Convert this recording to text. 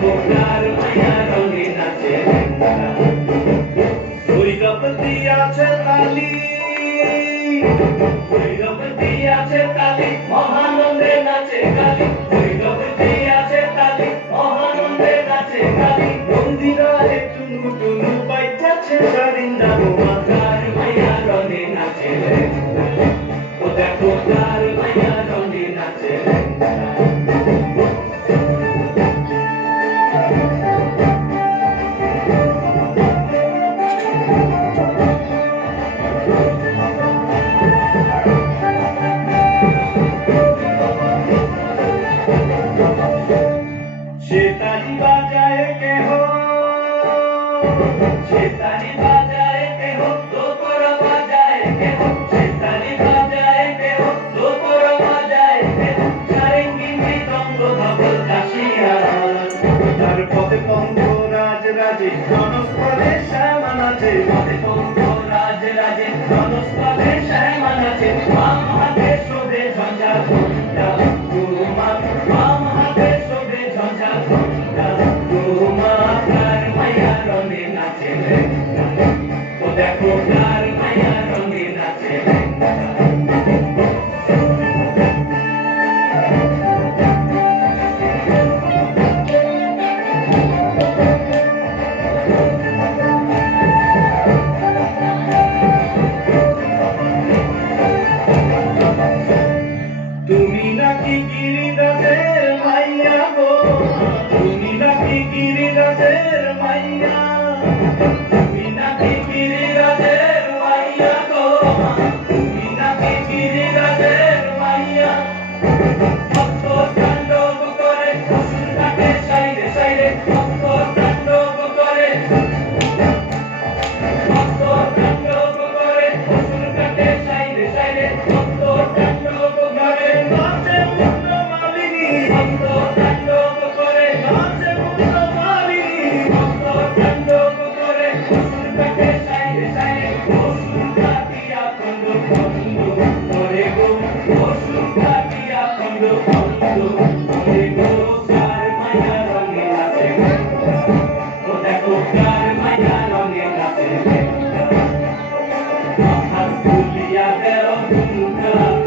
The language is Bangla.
দেখো কার মায়া রঙে নাচে ভৈরব দিয়াছে তালি ভৈরব দিয়াছে তালি মহানন্দে নাচে কালী ভৈরব দিয়াছে তালি মহানন্দে নাচে কালী মন্দিরা একটু টুনু পাইতাছে সারিন্দা বোমা কার মায়া রঙে নাচে ও দেখো কার মায়া রঙে নাচে ताली बाजाए के हो ताली बाजाए के हो दो कोरा बाजाए के हो ताली बाजाए के हो दो कोरा बाजाए के हो सारेंगी मृदंग धवल दासिया तार पदे पंख राज राजे धनुष्पदे श्यामा नाचे पदे पंख राज राजे धनुष्पदे श्यामा नाचे बाम हाथे शोभे झंझा झंझा गुरुमा बाम हाथे शोभे झंझा দেখো কার মায়া রঙে নাচে তুমি নাকি গিরিরাজের মাইয়া গো তুমি নাকি গিরিরাজের মাইয়া Hallelujah,